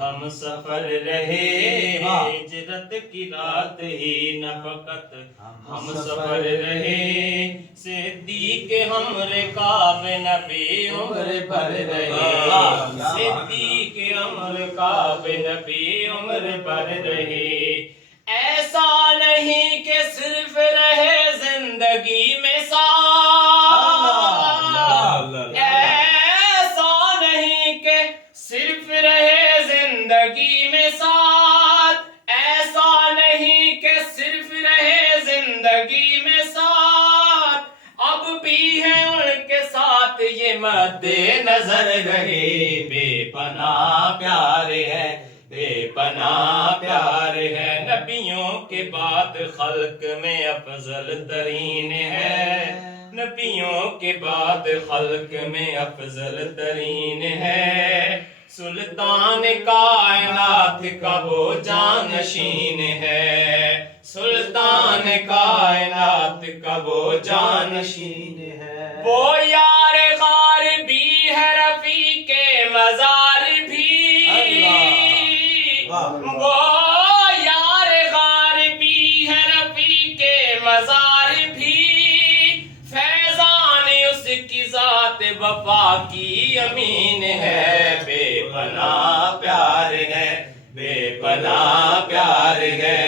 ہم سفر رہے ہجرت کی رات ہی نہ فقط ہم سفر رہے صدیق ہم رکاب نبی عمر بھر رہے صدیق ہم رکاب نبی عمر بھر رہے ایسا نہیں کہ صرف رہے زندگی میں صرف رہے زندگی میں ساتھ ایسا نہیں کہ صرف رہے زندگی میں ساتھ اب بھی ہے ان کے ساتھ یہ مد نظر رہے بے پناہ پیار ہے بے پناہ پیار ہے نبیوں کے بعد خلق میں افضل ترین ہے نبیوں کے بعد خلق میں افضل ترین ہے سلطان کائنات کا وہ جانشین ہے سلطان کائنات کا وہ جانشین ہے وہ یار غار بھی ہے رفیق مزار بھی وہ یار غار بھی ہے رفیق مزار بھی فیضان اس کی ذات وفا کی امین ہے بے پناہ پیار ہے بے پناہ پیار ہے